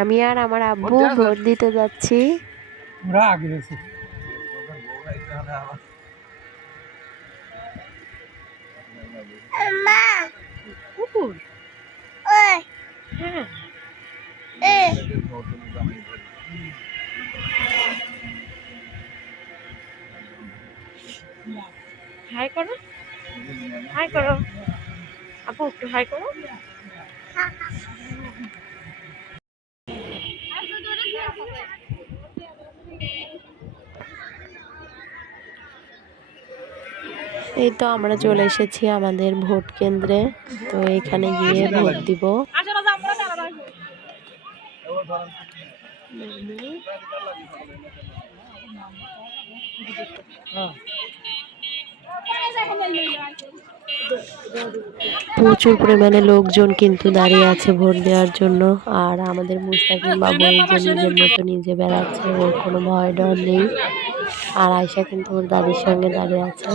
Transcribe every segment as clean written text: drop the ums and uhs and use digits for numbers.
আমি আর আমার আব্বু ভোট দিতে যাচ্ছি। কুকুর হ্যাঁ হাই করো, হাই করো আপু, একটু হাই করো। এই তো আমরা চলে এসেছি আমাদের ভোট কেন্দ্রে। তো এখানে গিয়ে ভোট দিব। প্রচুর পরিমাণে লোকজন কিন্তু দাঁড়িয়ে আছে ভোট দেওয়ার জন্য। আর আমাদের মুস্তাকিম বাবু এই যে নিজের মতো নিজে বেড়াচ্ছে, ওর কোনো ভয় ডর নেই। আর আয়শা কিন্তু ওর দাদির সঙ্গে দাঁড়িয়ে আছে।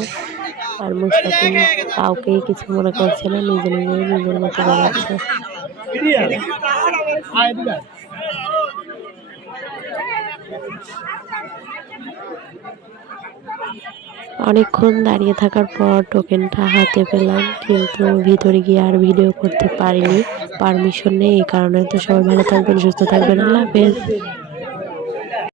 আর মুস্তাকিম কাউকেই কিছু মনে করছে না, নিজে নিজের মতো বেড়াচ্ছে। অনেকক্ষণ দাঁড়িয়ে থাকার পর টোকেনটা হাতে পেলাম, কিন্তু ভিতরে গিয়ে আর ভিডিও করতে পারিনি, পারমিশন নেই। এই কারণে। তো সবাই ভালো থাকবেন, সুস্থ থাকবেন, আল্লাহ হাফেজ।